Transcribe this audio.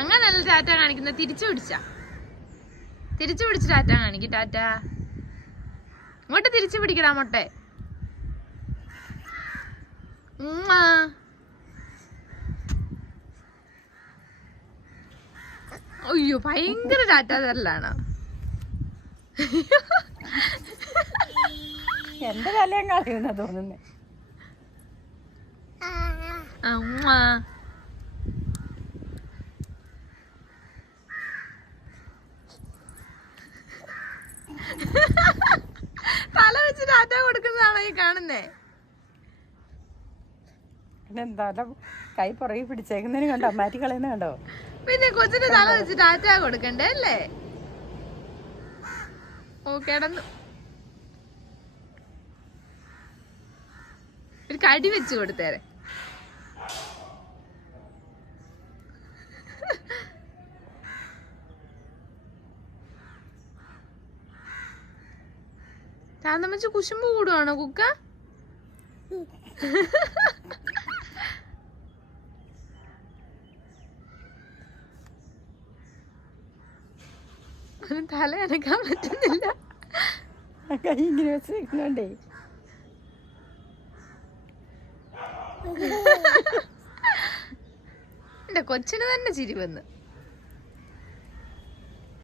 അങ്ങനല്ല ടാറ്റ കാണിക്കുന്ന, തിരിച്ചു പിടിച്ച് ടാറ്റ കാണിക്കും. ടാറ്റ ഇങ്ങോട്ട് തിരിച്ചു പിടിക്കടാ മുട്ടെ. അയ്യോ ഭയങ്കര ടാറ്റ തരലാണ്. എന്റെ തലയും കളയുന്ന തോന്നുന്നേ. തല വെച്ച് ടാറ്റ കൊടുക്കുന്നതാണോ ഈ കാണുന്നേ? പിന്നെന്തായാലും കൈ പുറകെ പിടിച്ചേക്കുന്നതിന് കണ്ടോ, മാറ്റി കളയുന്ന കണ്ടോ? പിന്നെ കൊച്ചിന്റെ തല വെച്ച് ടാറ്റ കൊടുക്കണ്ടേ അല്ലേ? ഓ കിടന്നു. ഒരു കടി വെച്ച് കൊടുത്തേരെ. ചാന്തമ്മച്ച് കുശുമ്പ് കൂടുവാണോ കുക്ക? തല അനക്കാൻ പറ്റുന്നില്ല. കൈ ഇങ്ങനെ വെച്ചേക്കുന്നുണ്ടേ. എന്റെ കൊച്ചിന് തന്നെ ചിരി വന്ന്.